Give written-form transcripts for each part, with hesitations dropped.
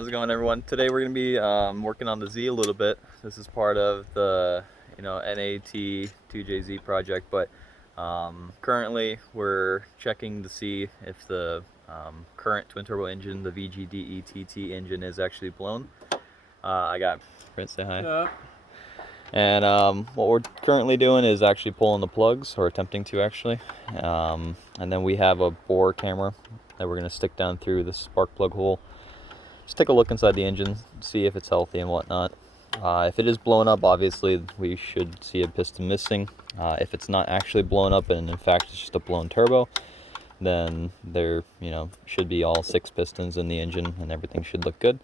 How's it going, everyone? Today we're going to be working on the Z a little bit. This is part of the NAT2JZ project, but currently we're checking to see if the current twin turbo engine, the VG30DETT engine, is actually blown. I got Brent, say hi. Yeah. And what we're currently doing is actually pulling the plugs, or attempting to actually. And then we have a bore camera that we're going to stick down through the spark plug hole. Just take a look inside the engine, see if it's healthy and whatnot. If it is blown up, obviously we should see a piston missing. If it's not actually blown up and in fact it's just a blown turbo, then there should be all 6 pistons in the engine and everything should look good.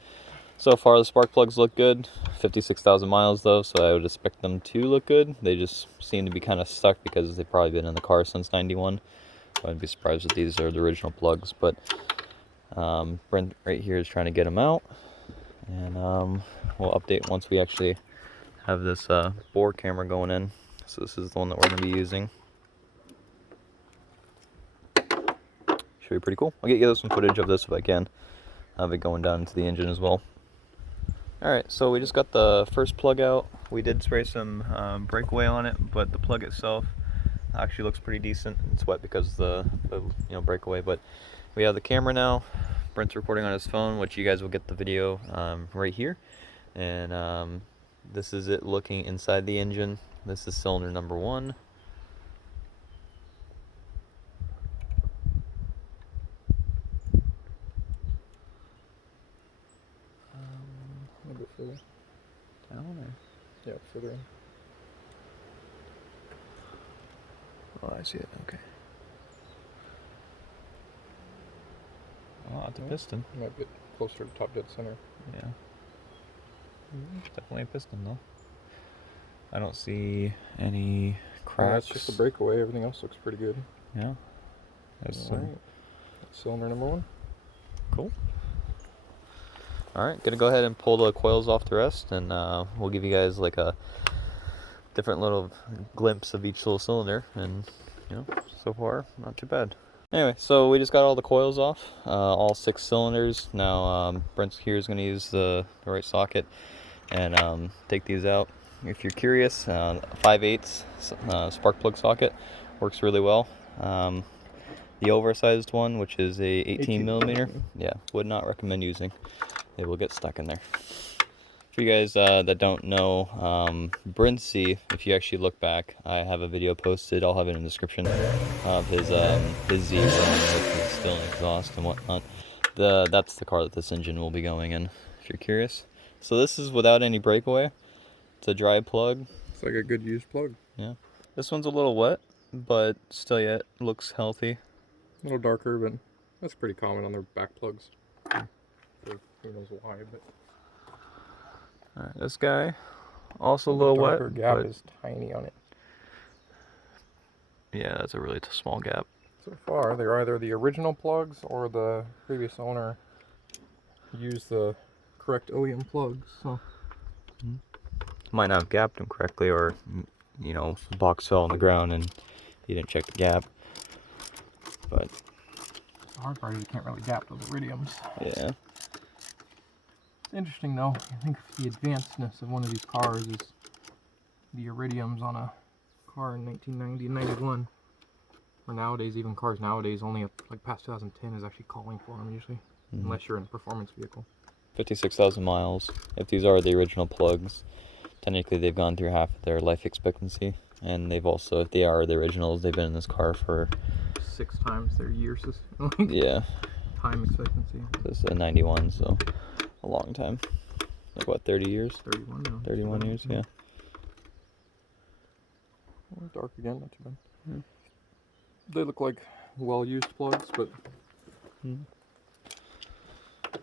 So far the spark plugs look good. 56,000 miles though, so I would expect them to look good. They just seem to be kind of stuck because they've probably been in the car since '91. I wouldn't be surprised if these are the original plugs, but Brent right here is trying to get them out, and we'll update once we actually have this bore camera going in. So this is the one that we're going to be using. Should be pretty cool. I'll get you some footage of this if I can. Have it going down into the engine as well. Alright, so we just got the first plug out. We did spray some breakaway on it, but the plug itself actually looks pretty decent. It's wet because of the breakaway, but we have the camera now. Brent's recording on his phone, which you guys will get the video right here. And this is it looking inside the engine. This is cylinder number 1. A little bit further. Down there. Yeah, further in. Oh, I see it. Okay. Oh, it's a piston. Might get closer to top dead center. Yeah. Definitely a piston though. I don't see any cracks. That's just a breakaway. Everything else looks pretty good. Yeah. That's All right. That's cylinder number 1. Cool. Alright, gonna go ahead and pull the coils off the rest, and we'll give you guys like a different little glimpse of each little cylinder, and so far not too bad. Anyway, so we just got all the coils off, all 6 cylinders. Now Brent here is going to use the right socket and take these out. If you're curious, 5/8 spark plug socket works really well. The oversized one, which is a 18 millimeter, yeah, would not recommend using. They will get stuck in there. For you guys that don't know, Brent C, if you actually look back, I have a video posted, I'll have it in the description, of his Z running with his still exhaust and whatnot. That's the car that this engine will be going in, if you're curious. So this is without any breakaway. It's a dry plug. It's like a good used plug. Yeah. This one's a little wet, but still yet looks healthy. A little darker, but that's pretty common on their back plugs. For who knows why, but Alright, this guy, also a little wet. The gap is tiny on it. Yeah, that's a really small gap. So far, they're either the original plugs or the previous owner used the correct OEM plugs. So Might not have gapped them correctly, or the box fell on the ground and you didn't check the gap. But the hard part is you can't really gap those iridiums. yeah. It's interesting though. I think the advancedness of one of these cars is the iridiums on a car in 1990 and 91. Or nowadays, even cars nowadays, only up like past 2010 is actually calling for them usually, unless you're in a performance vehicle. 56,000 miles. If these are the original plugs, technically they've gone through half of their life expectancy, and they've also, if they are the originals, they've been in this car for 6 times their year system. Yeah. Time expectancy. This is a 91, so a long time. Like what, 30 years? 31 now. 31 years, yeah. Dark again, not too bad. Yeah. They look like well-used plugs, but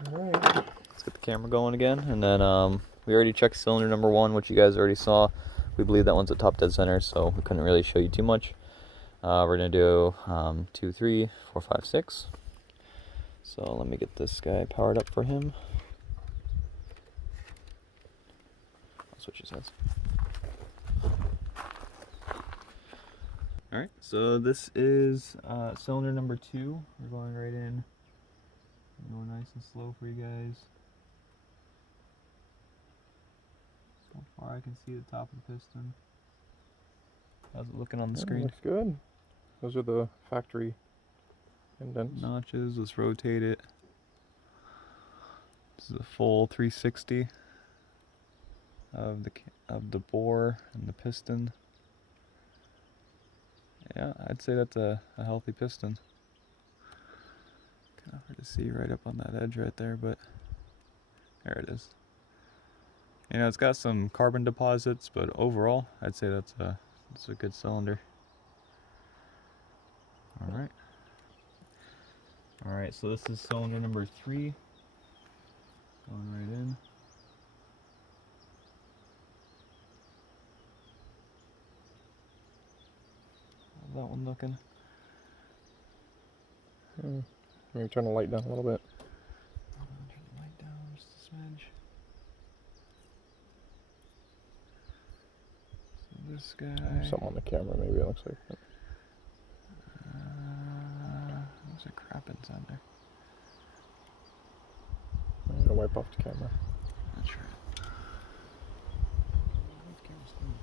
alright. Let's get the camera going again, and then we already checked cylinder number 1, which you guys already saw. We believe that one's at top dead center, so we couldn't really show you too much. We're gonna do 2, 3, 4, 5, 6. So let me get this guy powered up for him. That's what she says. Alright, so this is cylinder number 2. We're going right in. Going nice and slow for you guys. far I can see the top of the piston. How's it looking on the screen? Looks good. Those are the factory indents. Notches, let's rotate it. This is a full 360 of the bore and the piston. Yeah, I'd say that's a healthy piston. Kind of hard to see right up on that edge right there, but there it is. You know, it's got some carbon deposits, but overall, I'd say that's a good cylinder. All right, so this is cylinder number 3. Going right in. How's that one looking? Maybe turn the light down a little bit. Turn the light down just a smidge. So this guy. Something on the camera, maybe it looks like. There's a crap inside there. I'm gonna wipe off the camera. That's right. What camera's doing?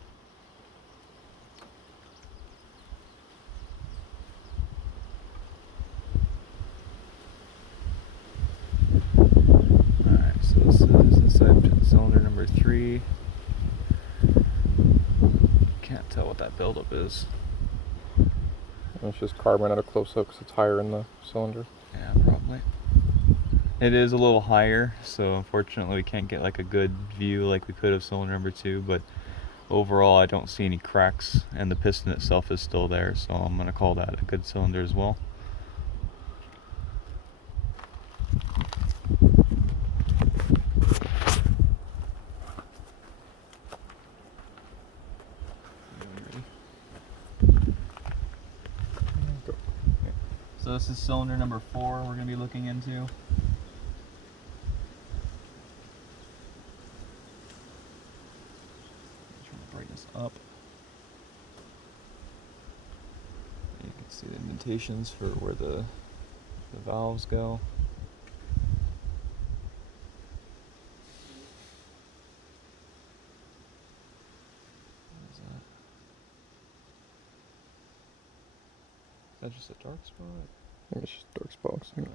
Alright, so this is inside cylinder number 3. Can't tell what that buildup is. It's just carbon at a close-up because it's higher in the cylinder. Yeah, probably. It is a little higher, so unfortunately we can't get like a good view like we could of cylinder number 2, but overall I don't see any cracks, and the piston itself is still there, so I'm going to call that a good cylinder as well. So this is cylinder number 4 we're going to be looking into. Turn the brightness up. You can see the indentations for where the valves go. What is that? Is that just a dark spot? I think it's just dark spots. Okay.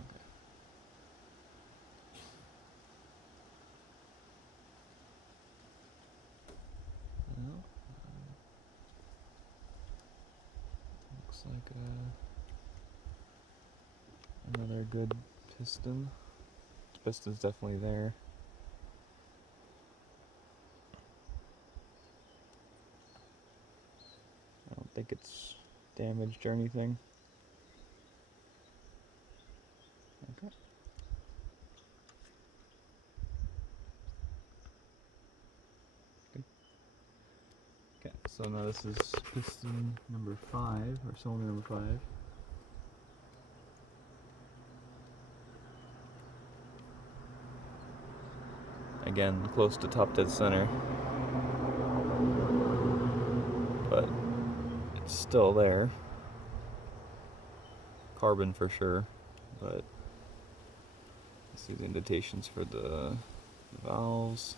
Well, looks like another good piston. This piston's definitely there. I don't think it's damaged or anything. Okay. Good. Okay, so now this is piston number 5, or cylinder number 5. Again, close to top dead center. But it's still there. Carbon for sure, but I see the indentations for the valves.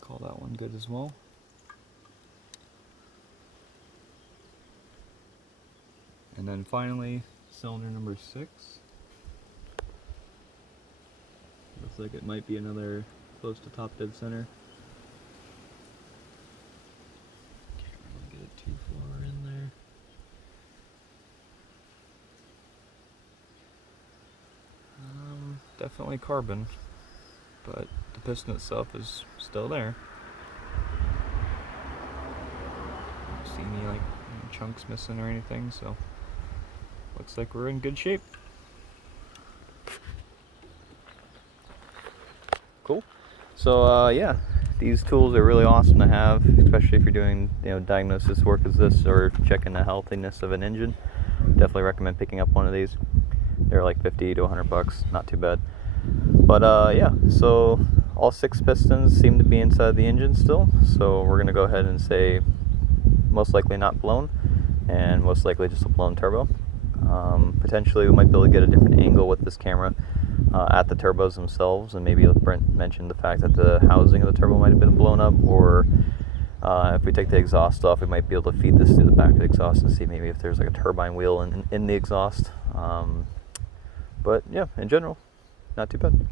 Call that one good as well. And then finally, cylinder number 6. Looks like it might be another close to top dead center. Can't really get it too far in there. Definitely carbon, but the piston itself is still there. Don't see any like chunks missing or anything, so looks like we're in good shape. Cool. So yeah, these tools are really awesome to have, especially if you're doing diagnosis work as this or checking the healthiness of an engine. Definitely recommend picking up one of these. They're like 50 to 100 bucks, not too bad. But yeah, so all 6 pistons seem to be inside the engine still, so we're gonna go ahead and say most likely not blown, and most likely just a blown turbo. Potentially we might be able to get a different angle with this camera at the turbos themselves, and maybe Brent mentioned the fact that the housing of the turbo might have been blown up, or if we take the exhaust off, we might be able to feed this through the back of the exhaust and see maybe if there's like a turbine wheel in the exhaust. But yeah, in general, not too bad.